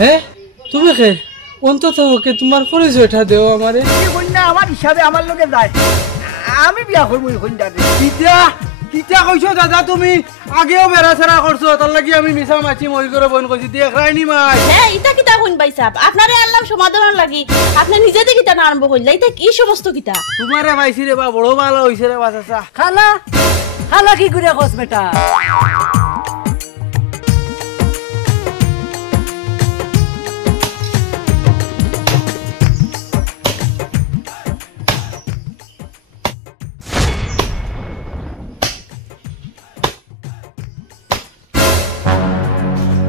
হ্যাঁ তুমি কে অন্তত ওকে তোমার পরিচয়টা দেও আমারে। কন্যা আমার হিসাবে আমার লগে যায়, আমি বিয়া করবো এই কন্যাকে। কিতা কিতা কইছো দাদা, তুমি আগেও বেড়াছাড়া করছো, তার লাগি আমি মিছা মাছি মই করে বন কইছি দেখ রাইনি মাই। হ্যাঁ ইটা কিতা কইন ভাই সাহেব, আপনারে আল্লাহ সমাধান লাগি আপনি নিজে থেকে কিতা আরম্ভ কইলা, এটা কি সমস্ত কিতা? তোমারে পাইছি রে বা বড় ভালো হইছে রে বাচ্চা। খালা খালা কি করে কস বেটা?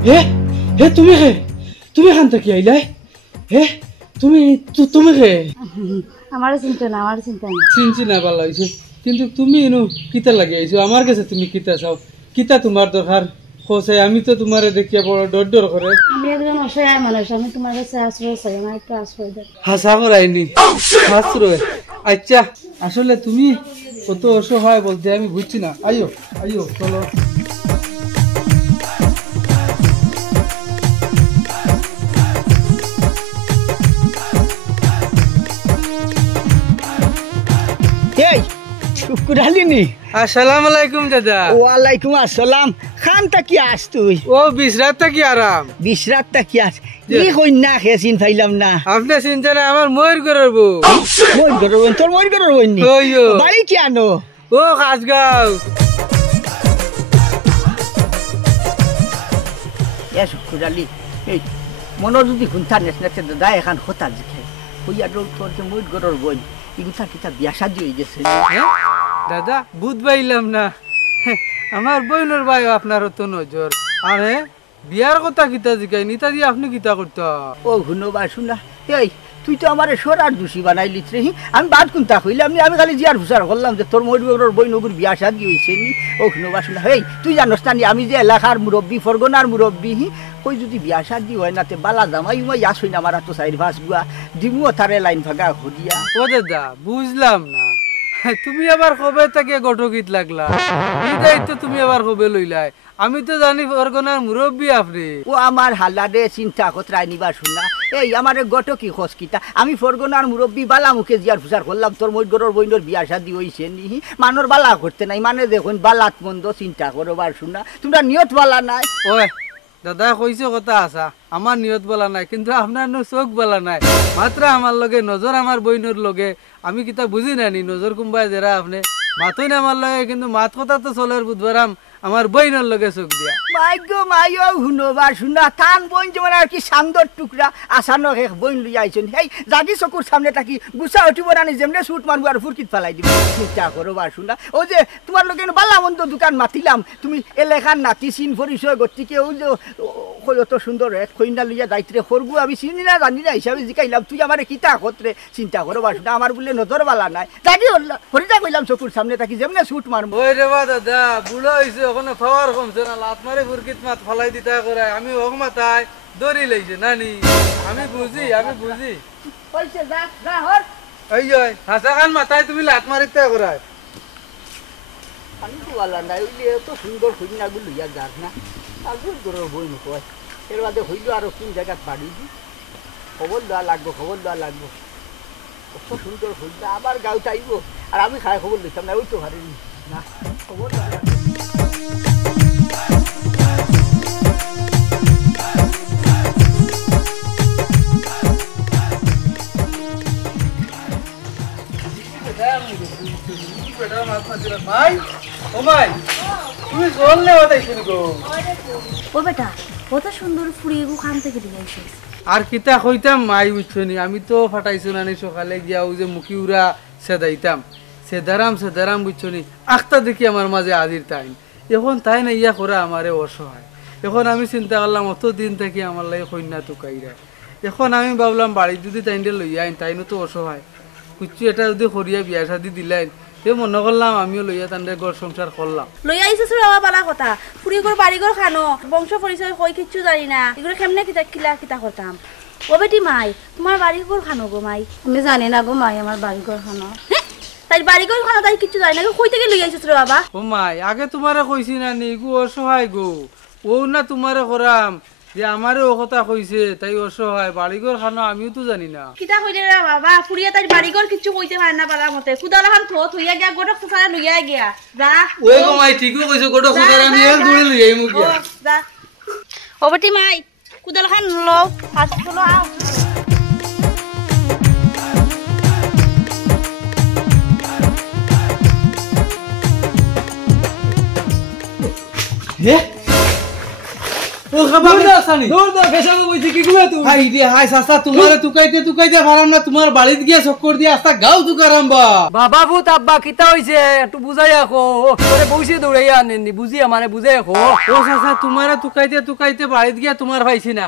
হে হে তুমি কে, তুমি খান থেকে আইলাই? হে তুমি তুমি কে? আমার চিন্তা না, আমার চিন্তা না। চিনছি না ভালো হইছে, কিন্তু তুমি এনো কিতা লাগি আইছো আমার কাছে? তুমি কিতা চাও, কিতা তোমার দরকার কোসে? আমি তো তোমারে দেখিয়া বড় ডর ডর করে। আমি একজন অসহায় মানুষ, আমি তোমার কাছে আশ্রয় চাই, আমার একটু আশ্রয় দাও। হাসা করাইনি আশ্রয়? আচ্ছা আসলে তুমি কত অসহায় বলতে আমি বুঝছি না। আইও আইও চলো। এই শুকুরালিনি। আসসালামু আলাইকুম দাদা। ওয়ালাইকুম আসসালাম। খানটা কি আস তুই? ও বিশ্রাতটা কি আরাম? বিশ্রাতটা কি আস? এই কন্যা খেয়েছিন পাইলাম না। আপনি চিন্তা না, আমার ময়ূর গরের বউ। মই গরব তোর মই গরব হইনি। ওইও বাড়ি কি আনো? ও কাজগাঁও। এ শুকুরালি, এই মনো যদি খুন্থা নেসনেছে দাদা এখন হতা জিখে হইয়া তোর যে মই গরর বই ইগুতা কিতা বিয়া শাদি হয়ে গেছে। দাদা বুধ পাইলাম না, আমার বইনের ভাই আপনার তো নজর। আরে বিয়ার কথা কিতা জিকাই নিতা দিয়ে আপনি কিতা করতো? ও শুনবা শুনা, এই তুই তো আমার সরার দোষী বানাইলি রে। আমি বাদ কোনটা হইলাম নি, আমি খালি জিয়ার ফুসার করলাম যে তোর ময়ূর বই নগুর বিয়া শাদি হয়েছে নি। ও শুনবা শুনা, এই তুই জানোস না আমি যে এলাকার মুরব্বী ফরগনার মুরব্বী, কই যদি বিয়া শাদি হয় না তে বালা জামাই উমাই আসই না আমার তো চাইর ভাস গুয়া দিমু তারে লাইন ভাগা হদিয়া। ও দাদা বুঝলাম না, তুমি আবার কবে থেকে গটকিত লাগলা? এই দায়িত্ব তুমি আবার কবে লইলাই? আমি তো জানি ফরগনার মুরব্বী আপনি। ও আমার হাল্লারে চিন্তা কতরাই নিবা শুনা, এই আমার গট কি খসকিতা আমি ফরগনার মুরব্বী বালা মুখে জিয়ার ফুসার করলাম তোর ময়ূর বইনের বিয়া শাদি হইছে নি। মানর বালা করতে নাই মানে দেখুন বালাত মন্দ চিন্তা করবার শুনা, তোমরা নিয়ত বালা নাই। ওই দাদা কইছে কথা আসা, আমার নিয়ত বলা নাই, কিন্তু আপনার চোখ বলা নাই। মাত্র আমার লগে নজর, আমার বইনের লগে আমি কিতা বুঝি নানি নজর কুম্বাই দেরা আপনি মাতই না আমার লগে, কিন্তু মাত কথা তো চলের বুধবারাম আমার বইনের লগে চোখ দিয়া। মাইগো মাইও শুনবা শুনা, টান বইন যেমন আর কি সান্দর টুকরা আসানো শেষ বইন লই আইছেন, সেই জাগি চকুর সামনে থাকি গুছা উঠিব রানি যেমনে সুট মারবো আর ফুরকিত ফেলাই দিব। চিন্তা করবা শুনা, ও যে তোমার লোক বালা মন্দ দোকান মাতিলাম, তুমি এলাকার নাতি চিন পরিচয় গতিকে ও যে অত সুন্দর এক কইনা লইয়া দায়িত্বে সরবো আমি চিনি না জানি না হিসাবে জিকাইলাম, তুই আমার কিতা কতরে চিন্তা করবা শুনা, আমার বলে নজর বালা নাই জাগি হরিটা কইলাম চকুর সামনে থাকি যেমনে সুট মারবো। ওই রে বা দাদা বুড়ো হয়েছে, ওখানে পাওয়ার কমছে না, লাত মারে ফুরকিত মাত ফলাই দিতা করে আমি ওক মাথায় দড়ি লাইছে নানি। আমি বুঝি আমি বুঝি কইছে যা যা হর ওই যে হাসা খান মাথায় তুমি লাত মারিতে করায়। আমি তো বালা নাই ওই এত সুন্দর কইনাগুলো লইয়া যাস না, আগুন গরর বই নকয় এর বাদে হইল আরো কোন জায়গাত বাড়ি দি খবর দেওয়া লাগবো, খবর দেওয়া লাগবো। কত সুন্দর হইল আবার গাঁও চাইব আর আমি খাই খবর দিতাম না, ওই তো হারিনি না খবর দেওয়া লাগবো। ও বেটা কত সুন্দর ফুরিয়ে খান থেকে দিয়ে আসিস। আর কিতা কইতাম মাই বুঝছনি, আমি তো ফাটাইছো নানি সকালে গিয়া ও যে মুখি উড়া সেদাইতাম সেদারাম বুঝছনি, আখতা দেখি আমার মাঝে আজির তাই এখন তাই না ইয়া করা আমারে অসহায়। এখন আমি চিন্তা করলাম অত দিন থেকে আমার লাগে কন্যা টুকাইরা, এখন আমি ভাবলাম বাড়ি যদি তাইনটা লইয়া আইন, তাইনও তো অসহায়, কুচু এটা যদি করিয়া বিয়া শাদি দিলেন মনে করলাম আমিও লইয়া তান্ডে ঘর সংসার করলাম। লইয়া আইছিস বাবা বালা কথা, ফুরি ঘর বাড়ি ঘর খানো বংশ পরিচয় কই কিচ্ছু জানি না, এগুলো কেমনে কিতা কিলা কিতা করতাম। ও বেটি মাই তোমার বাড়ি ঘর খানো গো মাই? আমি জানি না গো মাই আমার বাড়ি ঘর খানো। তাই বাড়িঘর খানো তাই কিছু জানি না কই থেকে লই আইছিস রে বাবা ও মাই আগে তোমারে কইছি না নি গো অসহায় গো ও না তোমারে করাম যে আমারে ও কথা কইছে তাই অসহায় বাড়িঘর খানো আমিও তো জানি না কিতা কইলে রে বাবা ফুরিয়া তাই বাড়িঘর কিছু কইতে পারে না পারার মতে কুদালাহান থইয়া গিয়া গোটক সারা লইয়া গিয়া যা ওই গো মাই ঠিকই কইছো গোটো খুদার আমি এক দূরে লই আইমু কি যা ও বেটি মাই কুদালাহান লও হাত চলো আও হে ও খাবার না সানি দূর দূর ফেসাবো বইছি কি গুলা তুই হাই রে হাই সাসা তোমারে তুকাইতে পারাম না তোমার বাড়িত গিয়া চক্কর দিয়া আস্তা গাও তুকারাম বা বাবা ভূত আব্বা কিতা হইছে একটু বুঝাই রাখো তোরে বইছি দৌড়াইয়া আনেনি বুঝি আমারে বুঝাই রাখো ও সাসা তোমারে তুকাইতে বাড়িত গিয়া তোমার পাইছি না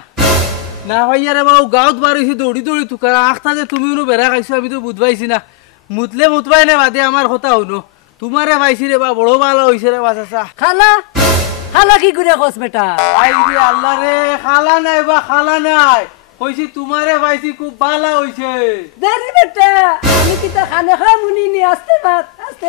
না ভাইয়া রে বাবু গাঁত বাড়িছি দৌড়ি দৌড়ি তুকারা আখতা যে তুমি উনো বেড়া খাইছো আমি তো বুঝবাইছি না মুতবাই না বাদে আমার কথা হইনো তোমারে পাইছি রে বা বড় ভালো হইছে রে বা সাসা খালা খালা কি করে কস বেটা আই রে আল্লাহ রে খালা নাই বা খালা নাই কইছি তোমারে পাইছি খুব ভালো হইছে দেরি বেটা আমি কিতা খানে খামুনি নি আস্তে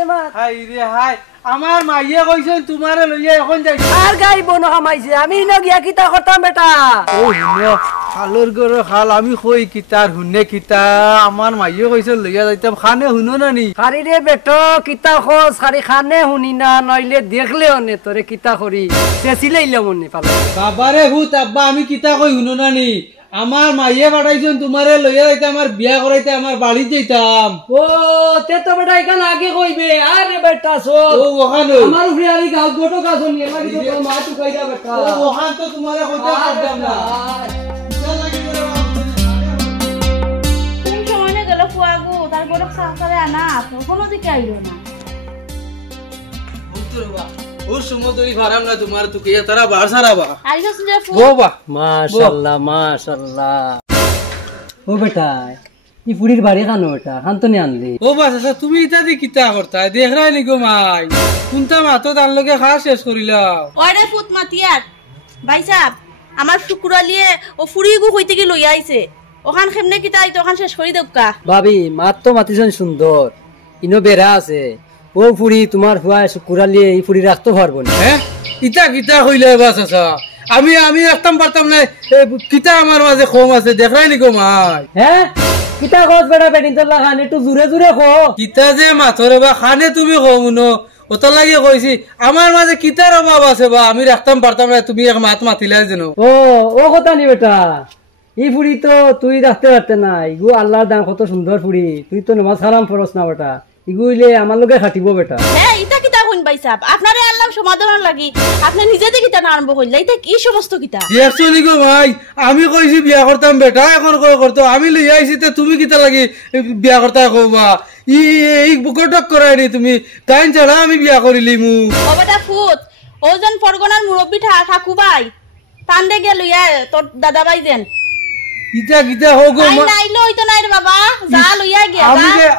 মাত হাই রে হাই আমার মাইয়ে কইছেন তোমারে লইয়া এখন যাই আর গাই বনো কামাইছে আমি ন গিয়া কিতা করতাম বেটা ও হুনে খালর গরো খাল আমি কই কিতার হুনে কিতা আমার মাইয়ে কইছেন লইয়া যাইতাম খানে হুনো না নি খারি রে বেটো কিতা খোঁজ খারি খানে শুনি না নইলে দেখলে অনে তোরে কিতা করি চেচিলাইলে মনে পালা বাবারে ভূত আব্বা আমি কিতা কই হুনো না নি আমার মাইয়ে পাঠাইছেন তোমারে লইয়া যাইতাম আমার বিয়া করাইতে আমার বাড়ি যাইতাম ও তে তো বেটা এখানে আগে কইবে আরে বেটা সব ও ওখানে আমার উপরে আলি গাল গোটো কাজ নি আমার তো মা তু কইরা বেটা ও ওখান তো তোমারে কইতে পারতাম না কোন সময় গেল ফুয়াগু তার গোটক সারা আনা কোনো দিকে আইলো না ওর সময় তো ভারাম না তোমার তো কিয়া তারা বার সারাবা আইছস যে ফু ও বাহ মাশাআল্লাহ মাশাআল্লাহ ও বেটা ই পুরির বাড়ি খানো বেটা খান তো নি আনলি ও বাস আচ্ছা তুমি ইতা দি কিতা করতা দেখ রাই নি গো মাই কোনটা মাতো তার লগে খা শেষ করিলাম ওরে ফুত মাতিয়ার ভাই সাহেব আমার শুকুরালিয়ে ও ফুরিগু কইতে কি লইয়া আইছে ওখান খেমনে কিতা আইতো ওখান শেষ করি দেউকা ভাবি মাত তো মাতিছেন সুন্দর ইনো বেড়া আছে ও ফুরি তোমার ফুয়ায় কুড়ালিয়ে এই ফুরি রাখতে পারবো না হ্যাঁ কিতা কিতা কইলে বাস আচ্ছা আমি একদম পারতাম না কিতা আমার মাঝে কম আছে দেখ রাই নি গো মাই হ্যাঁ কিতা খোঁজ বেড়া বেটিন তোর লাগান একটু জোরে জোরে খো কিতা যে মাথরে বা খানে তুমি কমুনো ওটা লাগে কইছি আমার মাঝে কিতার অভাব আছে বা আমি রাখতাম পারতাম না তুমি এক মাত মাতিলা যেন ও কথা নি বেটা এই ফুড়ি তো তুই রাখতে পারতে না ইগু আল্লাহর দান কত সুন্দর ফুড়ি তুই তো নামাজ হারাম ফরস না বেটা ইগুইলে আমার লগে খাটিব বেটা হ্যাঁ ইতা কিতা কইন ভাই সাহেব আপনারে আল্লাহ সমাধান লাগি আপনি নিজে থেকে কিতা আরম্ভ কইলা ইতা কি সমস্ত কিতা দেখছো নি গো ভাই আমি কইছি বিয়া করতাম বেটা এখন কই করতো আমি লই আইছি তে তুমি কিতা লাগি বিয়া করতা কইবা এই বুকটক করাইনি তুমি টাইম ছাড়া আমি বিয়া করিলি মু ও বেটা ফুত ওজন ফরগনার মুরব্বি ঠাকু ভাই তান্ডে গে লইয়া তোর দাদা ভাই দেন কিতা কিতা হো গো আই নাইলো হইতো নাই রে বাবা যা লইয়া গিয়া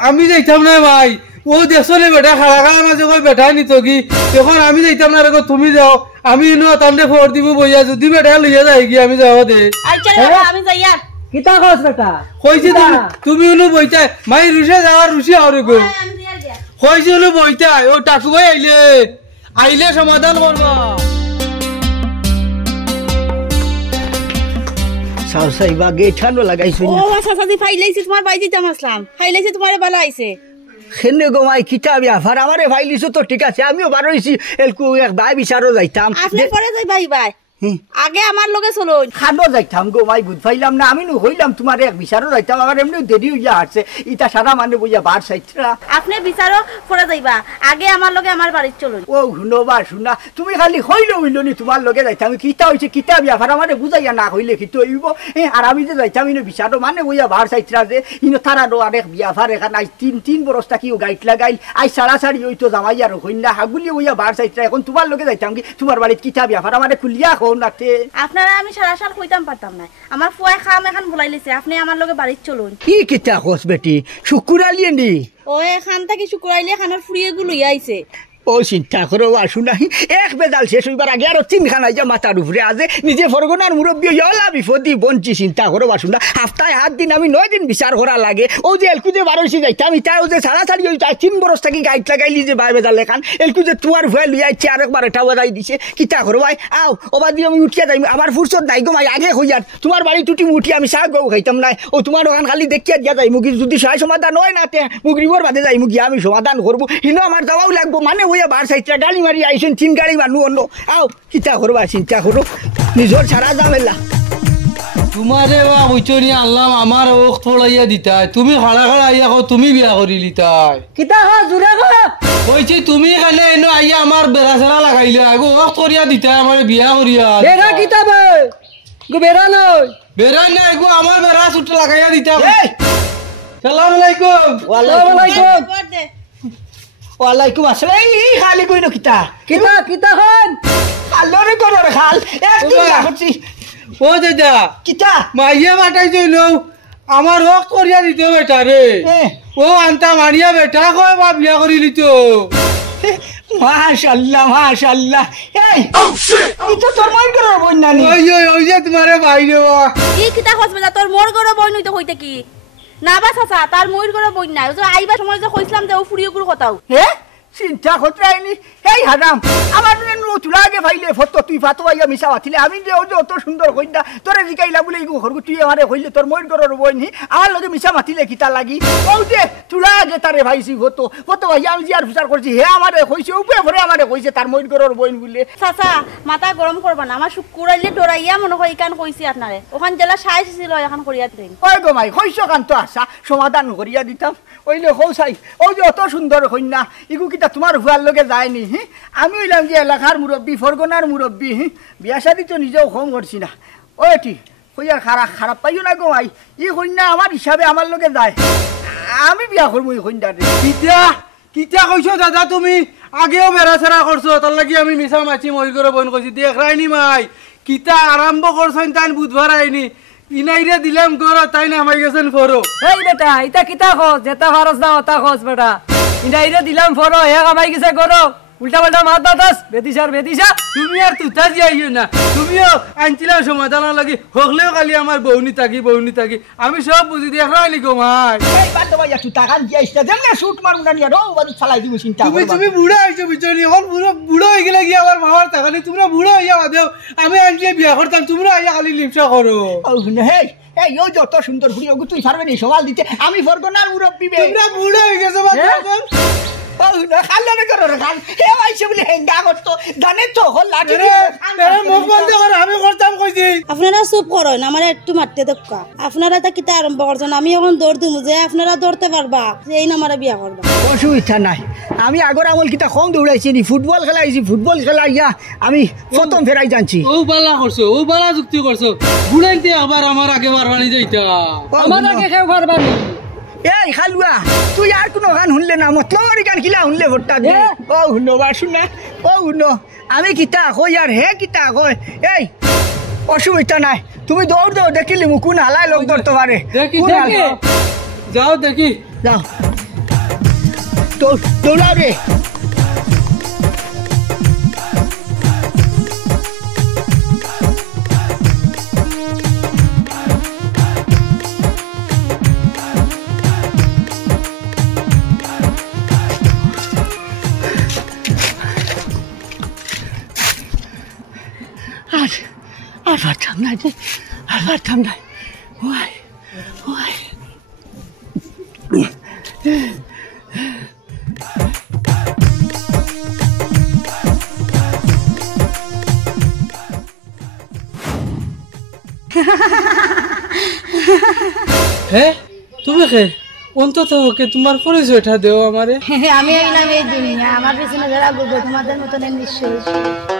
আমি যাইতাম না ভাই ও দেখছো নি বেটা খাড়া খাড়া মাঝে কই বেটা নিত কি এখন আমি যাইতাম না রে গো তুমি যাও আমি ইনো তান্ডে ফোর দিব বইয়া যদি বেটা লইয়া যাই কি আমি যাও দে আচ্ছা রে বাবা আমি যাই আর কিতা খোঁজ বেটা কইছি তুমি ইনো বইতা মাই রুশে যাওয়ার রুশি আরে গো আমি যাই আর গিয়া কইছি ইনো বইতা ও টাকু ভাই আইলে সমাধান করবা সাউসাইবা গেঠানো লাগাইছো ও আচ্ছা সাদি ফাইলাইছি তোমার বাই দিতাম আসলাম ফাইলাইছি তোমারে ভালো আইছে খেনে গোমাই কিতাব আফার আমারে ভাইলিছো তো ঠিক আছে আমিও বারইছি এলকু এক ভাই বিচারও যাইতাম আপনি পরে যাই ভাই ভাই আগে আমার লগে চলুন খানো যাইতাম গোমাই বুঝ পাইলাম না আমি হইলাম তোমার এক বিচারও যাইতাম আমার এমনি দেরি হইয়া আসছে ইটা সারা মানে বইয়া বার সাইতরা আপনি বিচারও পরে যাইবা আগে আমার লগে আমার বাড়ি চলুন ও শুনবা শুনা তুমি খালি হইল হইল নি তোমার লগে যাইতাম কিতা হইছে কিতাব আফার আমারে বুঝাইয়া না হইলে কি তো হইব আর আমি যে যাইতাম ইনো বিচারও মানে বইয়া বার সাইতরা যে ইনো তারা নো আরেক বিয়াফার এখানে আই তিন বরসটা কি গাইট লাগাইল আই সারাসারি হইতো জামাই আর হইনা হাগুলি বইয়া বার সাইতরা এখন তোমার লগে যাইতাম কি তোমার বাড়িতে কিতাব আফার আমারে খুলিয়া নাতে আপনারা আমি সারা সাল কইতাম পারতাম না আমার ফুয়ায় খাম এখন ভুলাই লিছে আপনি আমার লগে বাড়ি চলুন কি কিতা খোঁজ বেটি শুকুরালিয়ে নি ও এখান থেকে শুকুরাইলে খানার ফুরিয়ে গুলো আইছে ও চিন্তা করো আসু নাই এক বেজাল শেষ হইবার আগে আরো তিনখানা যা মাথার উপরে আছে নিজে ফরগনার মুরব্বী হলা বিপদি বঞ্চি চিন্তা করো আসু না সপ্তাহে 7 দিন আমি 9 দিন বিচার করা লাগে ও যে এলকু যে বারোইছি যাইতাম ইটাও যে ছাড়াছাড়ি হইতে 3 বরস থাকি গাইড লাগাইলি যে বাই বেজাল লেখান এলকু যে তোমার ভয় লইয়া ইচ্ছে আরেকবার এটা বাজাই দিছে কিতা করো ভাই আও ওবা দিয়ে আমি উঠিয়া যাই আমার ফুরসত নাই গো ভাই আগে হইয়ার তোমার বাড়ি টুটি উঠি আমি চা গো খাইতাম নাই ও তোমার ওখান খালি দেখিয়া দিয়া যাই মুগি যদি সাই সমাধান হয় না তে মুগরিবর বাদে যাই মুগি আমি সমাধান করবো হিনো আমার যাওয়াও লাগবো মানে হইয়া বার সাইডটা গাড়ি মারি আইসেন 3 গাড়ি মানুষ অন্য আও কিতা করবা চিন্তা করো নিজর ছাড়া যাবেলা তোমারে বা হইচনি আনলাম আমার ওক থড়াইয়া দিতাই তুমি খাড়া খাড়া আইয়া কও তুমি বিয়া করিলি তাই কিতা হ জুড়ে গো কইছি তুমি খালে এনো আইয়া আমার বেড়া সেরা লাগাইলে আগো ওক থড়িয়া দিতাই আমার বিয়া করিয়া বেড়া কিতা বে গো বেড়া নয় বেড়া নাই গো আমার বেড়া ছুট লাগাইয়া দিতাই এই সালাম আলাইকুম ওয়ালাইকুম আলাইকুম বর দে। ওয়ালাইকুম আসসালাম এই খালি কইনো কিতা কিতা কিতা হন আল্লাহরে করো রে খাল একদিন ওবা। করছি ও দাদা কিতা মাইয়া বাটাই জইল আমার ওক থড়িয়া দিতে বেটা রে এ ও আনতা মারিয়া বেটা কয় বা বিয়া করিলি তো মাশাআল্লাহ মাশাআল্লাহ এই এটা তোর মন করো বন্যানি ওই যে তোমারে বাইরে ই কিতা হসপিটাল তোর মোর গরো বই নইতে হইতে কি না বা চাচা তার ময়ূর গরো বই নাই ও যে আইবা সময় যে কইছিলাম যে ও ফুরিয়ে গুলো কথাও হে চিন্তা করতেনি এই হারাম আমার তুলা আগে ভাইলে ফটো তুই ফাতো আইয়া মিশা বাতিলে আমি যে ও যে অত সুন্দর কইনা তোরে জিকাইলা বলে ইগো ঘরগু তুই আমারে কইলে তোর মইর করর বইনি আমার লগে মিশা মাতিলে কিতা লাগি ও যে তুলা আগে তারে ভাইছি ফটো ফটো ভাইয়া আমি জিয়ার ফুসার করছি হে আমারে কইছে উপরে ভরে আমারে কইছে তার মইর করর বইন বলে চাচা মাথা গরম করবা না আমার শুকুরাইলে ডরাইয়া মনে হয় ইকান কইছি আপনারে ওখান জেলা সাই ছিল এখন করিয়া দিলেন ওই গো মাই কইছো কান্ত আসা সমাধান করিয়া দিতাম ওইলে হৌ চাই ও যে অত সুন্দর কন্যা ইগু কিতা তোমার হুয়ার লগে যায়নি হি আমি হইলাম যে এলাকার মুরব্বী ফরগনার মুরব্বী হি বিয়া শাদি তো নিজেও কম করছি না ওইটি কইয়া খারাপ খারাপ পাইও না গো মাই ই কন্যা আমার হিসাবে আমার লগে যায় আমি বিয়া করবো এই কন্যারে কিতা কিতা কইছো দাদা তুমি আগেও বেড়াচেরা করছো তার লাগি আমি মিছা মাছি মই করে বন কইছি দেখ রাইনি মাই কিতা আরম্ভ করছেন তাই বুধবার আইনি ইনাইরে দিলাম গর তাই না আমাই গেছেন ফরো এই বেটা ইতা কিতা খোঁজ যেটা খরচ না ওটা খোঁজ বেটা ইনাইরে দিলাম ফরো হে কামাই গেছে করো উল্টা পাল্টা মাত দাস বেদিসা তুমি আর তুতা যাইও না তুমিও আনছিলাম সমাধান লাগি হকলেও খালি আমার বউনি থাকি আমি সব বুঝি দেখ রাইনি গো মাই এই বাদ দাও ইয়া তুই টাকা দিয়া ইস্তা যেমনে শুট মারুন না নিয়া রো বাদ চালাই দিব চিন্তা তুমি করবা তুমি বুড়া হইছো বিচনি এখন বুড়ো হয়ে গেলে গিয়ে আমার মামার টাকানি তোমরা বুড়ো হইয়া বাদেও আমি আনছি বিয়া করতাম তোমরা আইয়া খালি লিপসা করো ও না হে এই ও যত সুন্দর ঘুরি ওগু তুই পারবে নি সওয়াল দিতে আমি ফরগনার মুরব্বী বে তোমরা বুড়ো হয়ে গেছো বাদ ও না খাল্লারে করো রে খাল হে আইছে বলে হেঙ্গা করতো জানে তো হল লাঠি মুখ বন্ধ করো আমি করতাম কইছি আপনারা চুপ করেন আমার একটু মারতে দক্কা আপনারা এটা কিতা আরম্ভ করছেন আমি এখন দৌড় দিমু যে আপনারা দৌড়তে পারবা যে এই নামারে বিয়া করবা অসুবিধা নাই আমি আগর আমল কিতা কম দৌড়াইছি নি ফুটবল খেলাইছি ফুটবল খেলাইয়া আমি প্রথম ফেরাই জানছি ও বালা করছো ও বালা যুক্তি করছো বুড়াইতে আবার আমার আগে বারবানি যাইতা আমার আগে কেউ পারবানি এই খালুয়া তুই আর কোনো গান শুনলে না মতলবরি গান কিলা শুনলে ভোটটা দে ও শুনো বার শুনে ও শুনো আমি কিতা কই আর হে কিতা কই এই অসুবিধা নাই তুমি দৌড় দাও দেখিলি মুকুন হালাই লোক ধরতে পারে দেখি কোন দেখি হালাই? যাও দেখি যাও দৌড়াও রে আর পারতাম না যে আর পারতাম না ওয়াই ওয়াই হ্যাঁ তুমি কে অন্তত ওকে তোমার পরিচয়টা দেও আমারে আমি হইলাম এই দুনিয়া আমার পিছনে যারা ঘুরবে তোমাদের মতন নিশ্চয়ই